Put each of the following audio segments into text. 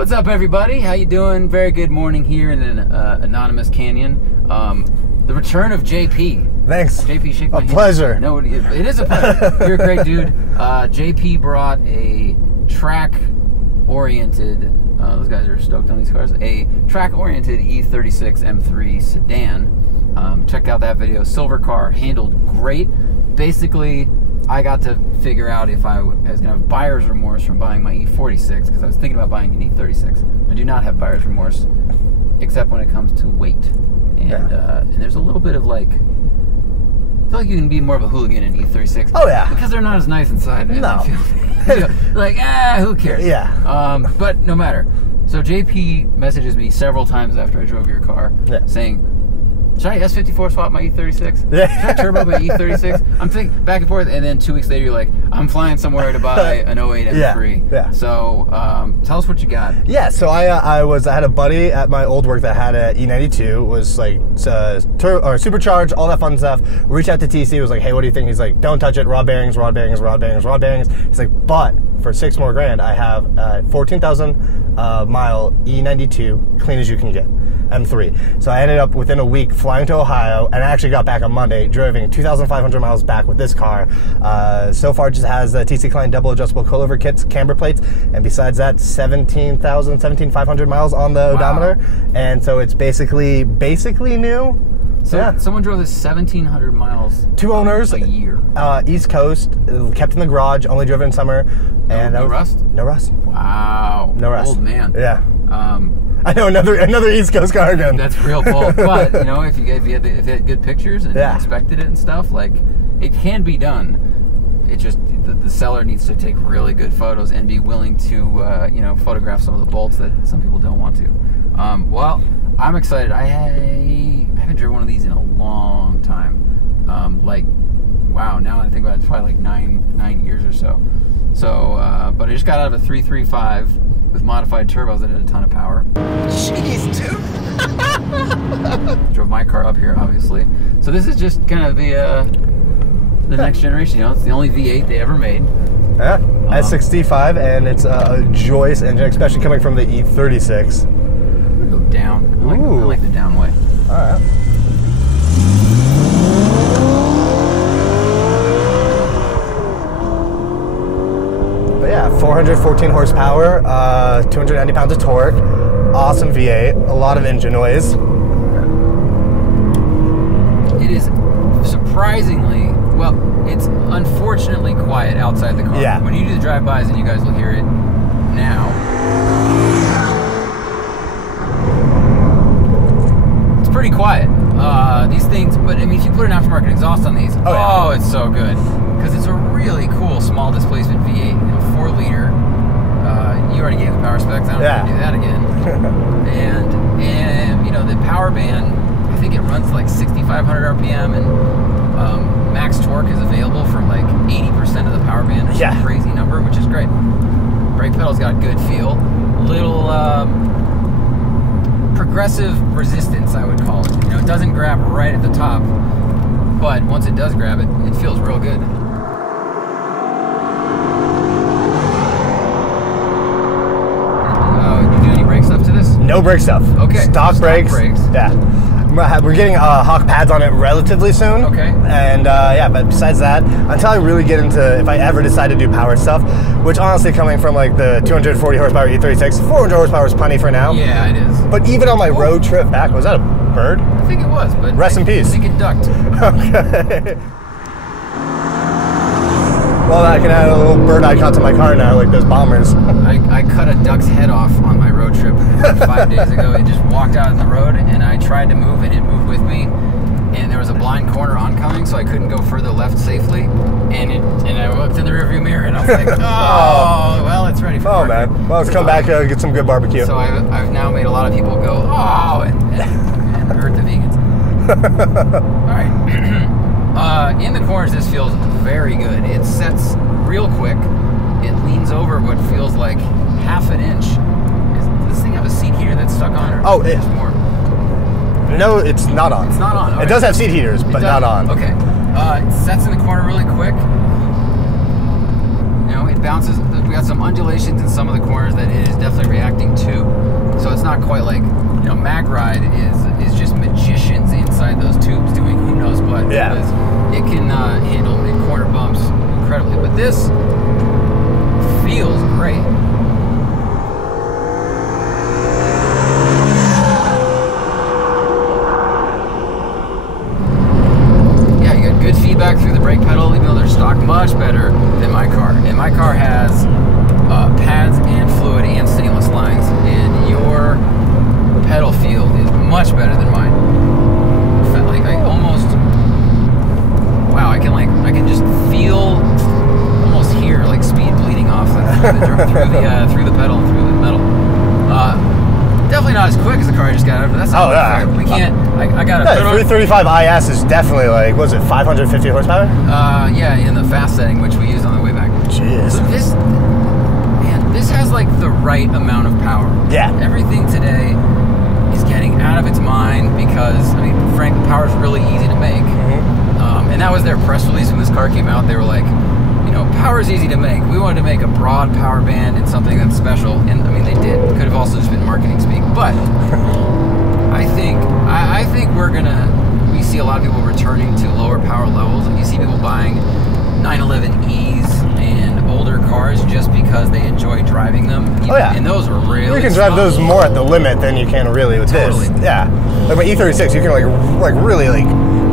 What's up, everybody? How you doing? Very good morning here in an anonymous canyon. The return of JP. Thanks. JP, shake my hand. A pleasure. No, it is a pleasure. You're a great dude. JP brought a track-oriented, those guys are stoked on these cars, a track-oriented E36 M3 sedan. Check out that video. Silver car, handled great. Basically, I got to figure out if I was going to have buyer's remorse from buying my E46, because I was thinking about buying an E36. I do not have buyer's remorse, except when it comes to weight. And there's a little bit of like, I feel like you can be more of a hooligan in E36. Oh yeah. Because they're not as nice inside. No. Like, who cares? Yeah. But no matter. So JP messages me several times after I drove your car, saying, should I S54 swap my E36? Yeah. Should I turbo my E36? I'm thinking back and forth, and then 2 weeks later you're like, I'm flying somewhere to buy an 08 M3. Yeah. So tell us what you got. Yeah, so I had a buddy at my old work that had an E92, was like supercharged, all that fun stuff. Reached out to TC, was like, hey, what do you think? He's like, don't touch it, raw bearings, raw bearings, raw bearings, raw bearings. He's like, but for $6 more grand, I have a 14,000 mile E92, clean as you can get. M3. So I ended up within a week flying to Ohio, and I actually got back on Monday, driving 2,500 miles back with this car. So far, just has the TC Klein double adjustable coilover kits, camber plates, and besides that, 17,500 miles on the odometer. And so it's basically new. So yeah. Someone drove this 1,700 miles. 2 owners. A year. East Coast, kept in the garage, only driven in summer. And no rust? No rust. Wow. No rust. Old man. Yeah. I know, another East Coast car again. That's real bull. But you know, if you had good pictures and you inspected it and stuff, like, it can be done. It just the seller needs to take really good photos and be willing to you know, photograph some of the bolts that some people don't want to. Well, I'm excited. I haven't driven one of these in a long time. Like, wow. Now that I think about it, it's probably like nine years or so. So, but I just got out of a 335. With modified turbos that had a ton of power. Jeez, dude. Drove my car up here, obviously. So this is just kind of the next generation. You know, it's the only V8 they ever made. Yeah, S65, and it's a joyous engine, especially coming from the E36. I'm gonna go down. I like the down way. All right. Yeah, 414 horsepower, 290 pounds of torque, awesome V8, a lot of engine noise. It is surprisingly, well, it's unfortunately quiet outside the car. Yeah. When you do the drive-bys, and you guys will hear it now, it's pretty quiet. These things, but I mean, if you put an aftermarket exhaust on these, it's so good. Because it's a really cool small displacement V8, you know, 4 liter. You already gave the power specs. I don't have to do that again. and you know, the power band, I think it runs like 6,500 RPM, and max torque is available from like 80% of the power band, which is a crazy number, which is great. Brake pedal's got good feel. Little progressive resistance, I would call it. You know, it doesn't grab right at the top, but once it does grab it, it feels real good. No brake stuff. Okay. Stock brakes. Yeah. We're getting Hawk pads on it relatively soon. Okay. And yeah, but besides that, until I really get into, if I ever decide to do power stuff, which honestly, coming from like the 240 horsepower E36, 400 horsepower is plenty for now. Yeah, it is. But even on my road trip back, was that a bird? I think it was, but rest in peace. I think it ducked. Okay. Well, I can add a little bird icon to my car now, like those bombers. I cut a duck's head off on my road trip 5 days ago. It just walked out in the road, and I tried to move, and it moved with me. And there was a blind corner oncoming, so I couldn't go further left safely. And I looked in the rearview mirror, and I was like, oh, well, it's ready for market. Man. Well, let's come back and get some good barbecue. So I've now made a lot of people go, oh, and hurt the vegans. All right. In the corners, this feels very good. It sets real quick. It leans over what feels like half an inch. Does this thing have a seat heater that's stuck on? Or it's more? No, it's not on. It's not on. Okay. It does have seat heaters, but not on. Okay. It sets in the corner really quick. You know, it bounces. We got some undulations in some of the corners that it is definitely reacting to. not quite like, you know, mag ride is just magicians inside those tubes doing who knows what. Yeah. Because it can handle mid-corner bumps incredibly. But this feels great. Yeah, you got good feedback through the brake pedal, even though they're stock, much better than my car. And my car has pads and fluid and stainless lines, and your pedal feel is much better than mine. Like I almost, wow, I can just feel, almost hear like speed bleeding off through the pedal and through the metal. Definitely not as quick as the car I just got out of. That's not fair. We can't. I got a 335 IS is definitely like, what was it, 550 horsepower? Yeah, in the fast setting, which we used on the way back. Jeez. So this has like the right amount of power. Yeah. Everything today is getting out of its mind because, I mean, frankly, power is really easy to make. And that was their press release when this car came out. They were like, you know, power is easy to make. We wanted to make a broad power band and something that's special. And I mean, they did. It could have also just been marketing speak. But I think we see a lot of people returning to lower power levels. And you see people buying 911Es and older cars just because they enjoy driving them. Oh yeah. And those are really You can drive those more at the limit than you can really with this. Yeah. Like my E36, you can like really like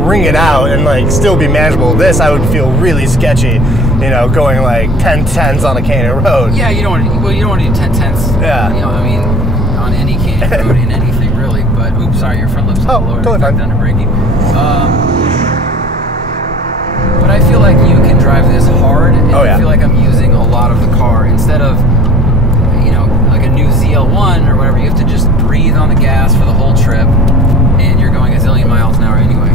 ring it out and like still be manageable. This I would feel really sketchy, you know, going like 10/10s on a canyon road. Yeah, you don't want to do 10/10s. Yeah. You know, I mean, on any canyon road in anything really. But oops, sorry, your front lift's a little lower. Totally fine. Down to braking. But I feel like you can drive this hard, and I feel like I'm using a lot of the car instead of, you know, like a new ZL1 or whatever. You have to just breathe on the gas for the whole trip, and you're going a zillion miles an hour anyway.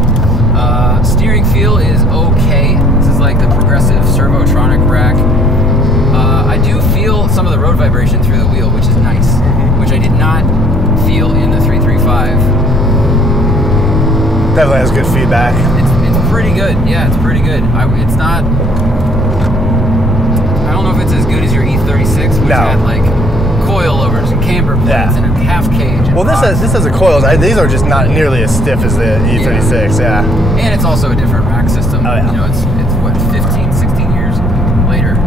Steering feel is okay. This is like the progressive servotronic rack. I do feel some of the road vibration through the wheel, which is nice, which I did not feel in the 335. Definitely has good feedback. It's pretty good. Yeah, it's pretty good. It's not. I don't know if it's as good as your E36, which had like coilovers and camber plates and a half cage. Well, this has a coils. These are just not nearly as stiff as the E36. Yeah. And it's also a different rack system. Oh yeah. You know, it's what 15, 16 years later.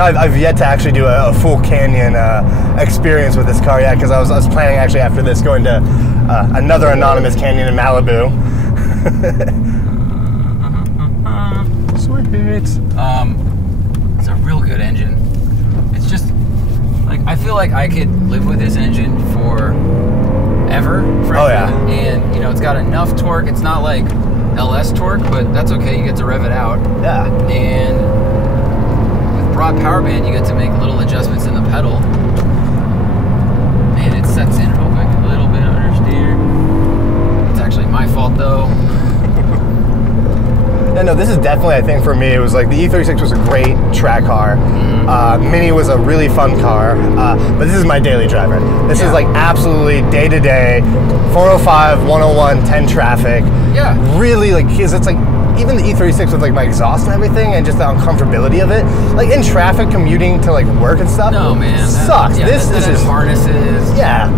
I've yet to actually do a full canyon experience with this car yet, because I was planning actually after this going to another anonymous canyon in Malibu. Sweet. It's a real good engine. It's just like, I feel like I could live with this engine forever, frankly. Oh yeah. And you know, it's got enough torque. It's not like LS torque, but that's okay. You get to rev it out. Yeah. And broad power band, you get to make little adjustments in the pedal, and it sets in real quick, a little bit understeer. It's actually my fault though. Yeah, no, this is definitely, I think for me, it was like the E36 was a great track car. Mini was a really fun car, but this is my daily driver. This is like absolutely day to day, 405, 101, 10 traffic. Yeah. Really, like, because it's like, even the E36 with like my exhaust and everything, and just the uncomfortability of it, like in traffic commuting to like work and stuff. No man, sucks. This is harnesses. Yeah,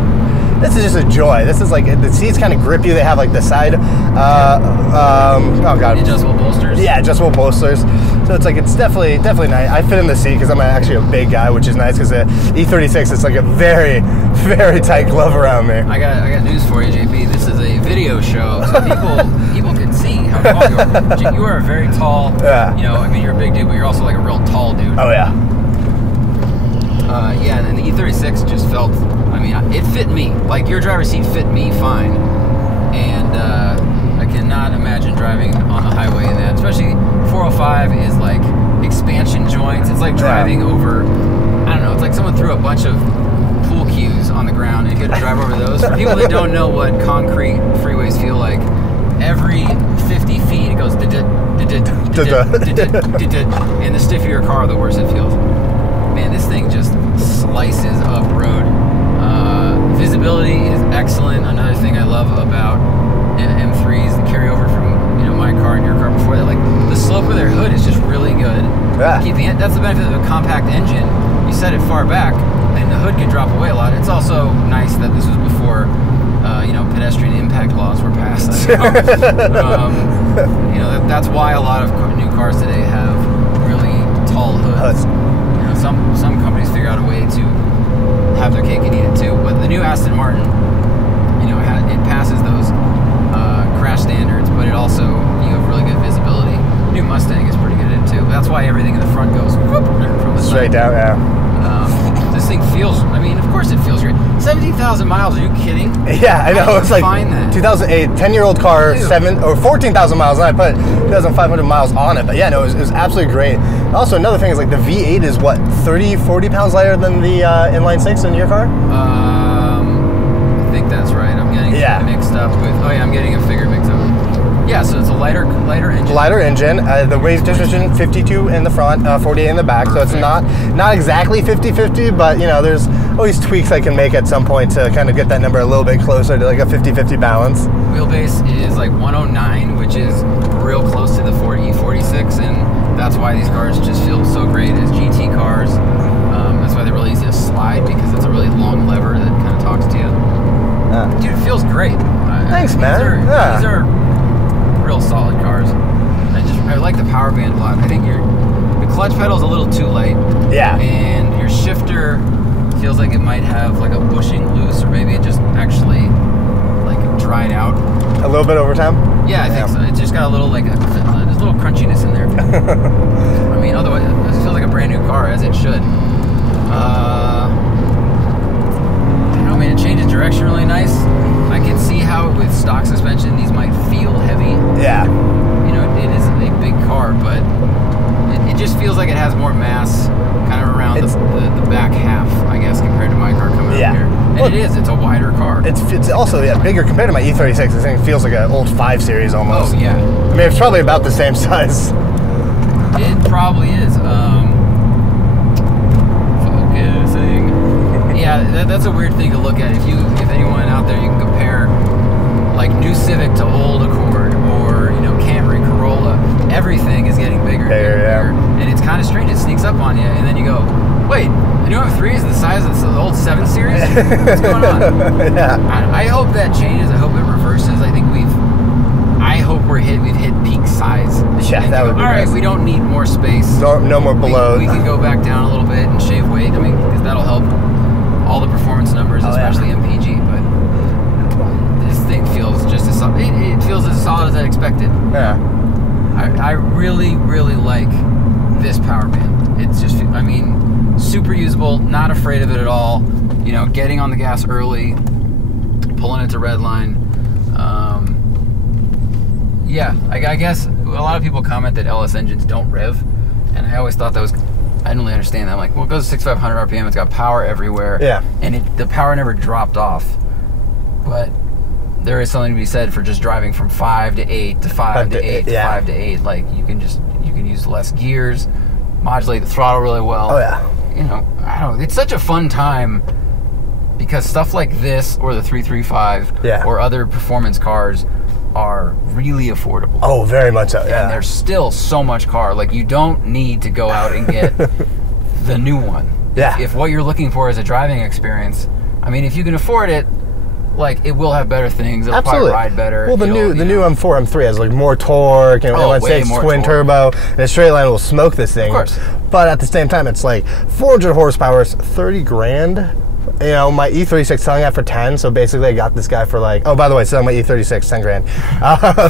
this is just a joy. This is like, the seats kind of grip you. They have like the side, oh god, adjustable bolsters. Yeah, adjustable bolsters. So it's like, it's definitely nice. I fit in the seat because I'm actually a big guy, which is nice, because the E36 is like a very, very tight glove around me. I got news for you, JP. This is a video show, so people can see how tall you are. You are a very tall. Yeah. You know, I mean, you're a big dude, but you're also like a real tall dude. Oh yeah. Yeah, and the E36 just felt. I mean, it fit me. Like, your driver's seat fit me fine, and I cannot imagine driving on the highway in that. Especially 405 is like expansion joints. It's like driving over. I don't know. It's like someone threw a bunch of pool cues on the ground and you had to drive over those. For people that don't know what concrete freeways feel like, every 50 feet it goes, and the stiffer your car, the worse it feels. man, this thing just slices up road. Visibility is excellent. Another thing I love about M3s, the carryover from my car and your car before that, like the slope of their hood is just really good. Yeah. That's the benefit of a compact engine. You set it far back, and the hood can drop away a lot. It's also nice that this was before pedestrian impact laws were passed. That's why a lot of new cars today have really tall hoods. Some companies figure out a way to have their cake and eat it too. But the new Aston Martin, it passes those crash standards, but it also, you have really good visibility. The new Mustang is pretty good at it too. That's why everything in the front goes whoop, from the straight down. Yeah. This thing feels, of course it feels great. 17,000 miles, are you kidding? Yeah, I know. It's like find that? 2008, 10-year-old car, 14,000 miles, and I put 2,500 miles on it. But yeah, no, it was absolutely great. Also, another thing is like the V8 is what, 30, 40 pounds lighter than the inline six in your car? I think that's right. I'm getting mixed up with, I'm getting a figure mixed up. Yeah, so it's a lighter engine. Lighter engine. The weight distribution, 52 in the front, 48 in the back. So it's not exactly 50-50, but there's always tweaks I can make at some point to kind of get that number a little bit closer to like a 50-50 balance. Wheelbase is like 109, which is real close to the E46, and that's why these cars just feel so great as GT cars. That's why they're really easy to slide, because it's a really long lever that kind of talks to you. Dude, it feels great. Thanks, man. These are real solid cars. I like the power band a lot. I think the clutch pedal is a little too light. Yeah. And your shifter feels like it might have like a bushing loose, or maybe it just actually like dried out. A little bit over time? Yeah, I think so. It's just got a little there's a little crunchiness in there. Otherwise it feels like a brand new car, as it should. I don't know, man, it changes direction really nice. I can see how with stock suspension these might feel heavy. Yeah. It is a big car, but it just feels like it has more mass kind of around the back half, I guess, compared to my car coming up here. And it's a wider car. It's also bigger compared to my E36. I think it feels like an old 5 Series almost. Oh, yeah. It's probably about the same size. It probably is. Focusing. Yeah, that's a weird thing to look at. If anyone out there, you can compare like new Civic to old Accord, or Camry, Corolla. Everything is getting bigger and bigger. And it's kind of strange. It sneaks up on you, and then you go, wait, the new M3 is the size of the old 7 Series? What's going on? Yeah. I hope that changes. I hope it reverses. I think we've hit peak size. Yeah, that would be nice. All right, we don't need more space. No more bloat. We can go back down a little bit and shave weight. Because that'll help all the performance numbers, especially MPG. But this thing feels just as solid. It feels as solid as I expected. Yeah. I really, really like this power band. It's just, super usable, not afraid of it at all. Getting on the gas early, pulling into red line. I guess a lot of people comment that LS engines don't rev, and I always thought that was, I didn't really understand that. I'm like, well, it goes to 6,500 RPM, it's got power everywhere. Yeah. And the power never dropped off. But there is something to be said for just driving from 5 to 8 to 5 to 8 to 5 to 8. Like, you can use less gears, modulate the throttle really well. Oh, yeah. I don't know. It's such a fun time because stuff like this or the 335 or other performance cars are really affordable. Oh, very much so, yeah. And there's still so much car. Like, you don't need to go out and get the new one. Yeah. If what you're looking for is a driving experience, if you can afford it, like, it will have better things. It'll probably ride better. Well, the new M4, M3 has like more torque, way more twin turbo, and a straight line will smoke this thing. Of course. But at the same time, it's like 400 horsepower, 30 grand. My E36 selling that for 10, so basically I got this guy for like, oh, by the way, selling my E36, 10 grand.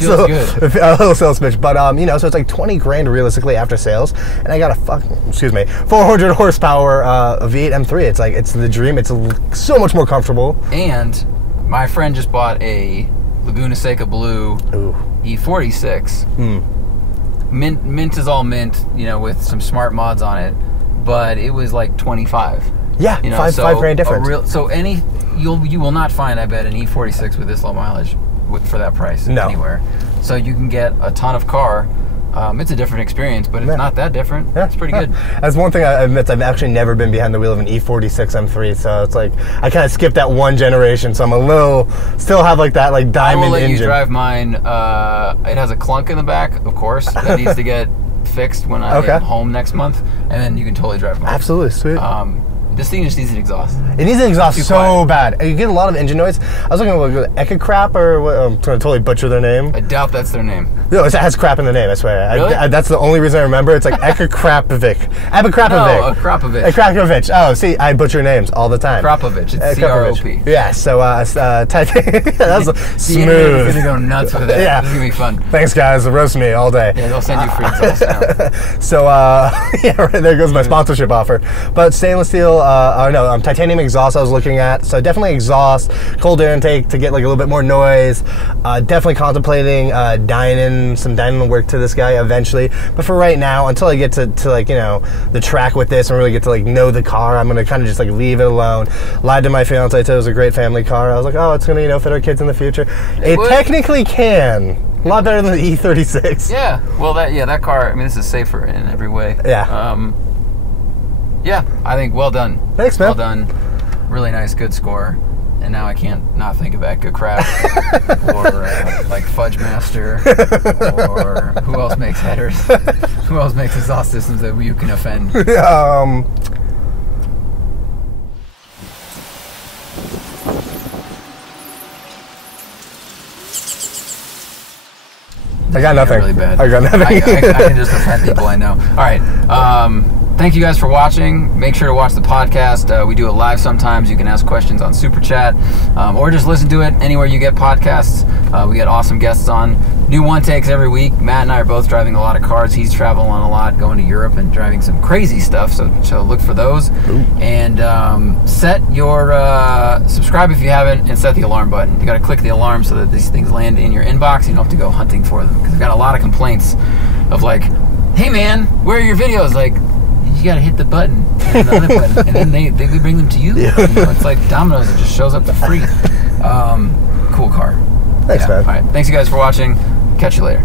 Feels good. A little sales pitch, but so it's like 20 grand realistically after sales, and I got a 400 horsepower V8 M3. It's like, it's the dream. It's so much more comfortable. And my friend just bought a Laguna Seca Blue E46. Mint is all mint, with some smart mods on it, but it was like 25. Yeah, five grand difference. You will not find, I bet, an E46 with this low mileage for that price anywhere. So you can get a ton of car It's a different experience, but it's not that different. Yeah. It's pretty good. That's one thing I admit. I've actually never been behind the wheel of an E46 M3, so it's like I kind of skipped that one generation. So I'm a little, still have like that like diamond engine. I will let you drive mine. It has a clunk in the back, of course, that needs to get fixed when I get home next month, and then you can totally drive mine. Absolutely, sweet. This thing just needs an exhaust. It needs an exhaust so bad. You get a lot of engine noise. I was looking at Eka Crap or what, I'm trying to totally butcher their name. I doubt that's their name. No, it has crap in the name, I swear. Really? That's the only reason I remember. It's like Eka Krapovic. Krapovic. No, Krapovic. Krapovic. Oh, see, I butcher names all the time. Krapovic. It's C-R-O-P. Yeah, so that was smooth. You're going to go nuts with it. Yeah. This is going to be fun. Thanks, guys. Roast me all day. Yeah, they'll send you free exhaust now. So, yeah, right there goes my sponsorship offer. But stainless steel, titanium exhaust I was looking at. So definitely exhaust, cold air intake to get like a little bit more noise. Definitely contemplating some dyning work to this guy eventually. But for right now, until I get to like, you know, the track with this and really get to like know the car, I'm gonna kind of just like leave it alone. Lied to my fiance, I said it was a great family car. I was like, oh, it's gonna, you know, fit our kids in the future. It technically can. A lot better than the E36. Yeah. Well, that car, I mean, this is safer in every way. Yeah. Yeah, I think well done. Thanks, man. Well done. Really nice, good score. And now I can't not think of Eka Crap or like Fudge Master or who else makes headers? Who else makes exhaust systems that you can offend? I got nothing. Really bad. I got nothing. I can just offend people I know. All right. Thank you guys for watching. Make sure to watch the podcast. We do it live sometimes. You can ask questions on Super Chat or just listen to it anywhere you get podcasts. We get awesome guests on. New one takes every week. Matt and I are both driving a lot of cars. He's traveling a lot, going to Europe and driving some crazy stuff. So look for those. Ooh. And set your subscribe if you haven't, and set the alarm button. You got to click the alarm so that these things land in your inbox. You don't have to go hunting for them, because we've got a lot of complaints of like, hey man, where are your videos? Like, you gotta hit the button and the other button, and then we bring them to you. Yeah. You know, it's like Domino's, it just shows up for free. Cool car. Thanks, man. All right, thanks you guys for watching. Catch you later.